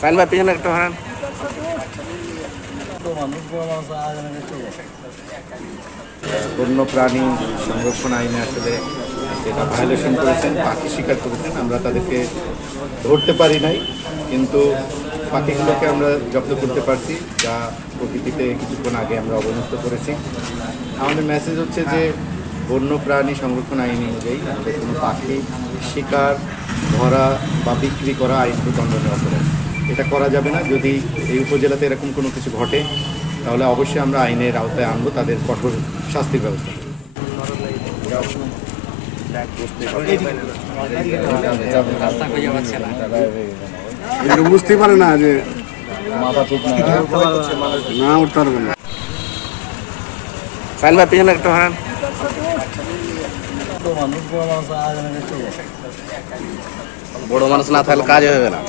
Sign ভাই পিছনে একটা হারান। বন্য প্রাণী সংরক্ষণ আইনে আসলে যেটা ভায়োলেশন করেছেন, পাখি শিকার করেছেন, আমরা তাদেরকে ধরতে পারি নাই, কিন্তু পাখিগুলোকে আমরা জব্দ করতে পারছি, যা প্রকৃতিতে কিছুক্ষণ আগে আমরা অবমুক্ত করেছি। আমাদের মেসেজ হচ্ছে যে বন্য প্রাণী সংরক্ষণ আইন অনুযায়ী আমাদের কোনো পাখি শিকার, ধরা বা বিক্রি করা আইনগত দণ্ডনীয় অপরাধ। এটা করা যাবে না। যদি এই উপজেলাতে এরকম কোনো কিছু ঘটে তাহলে অবশ্যই আমরা আইনের আওতায় আনবো, তাদের কঠোর শাস্তির ব্যবস্থা করব। বুঝতে পারে না যে না উঠতে পারবে না। সাইন ভাই পিছনে একটা হারান। বড় মানুষ না থাকলে কাজ হবে না।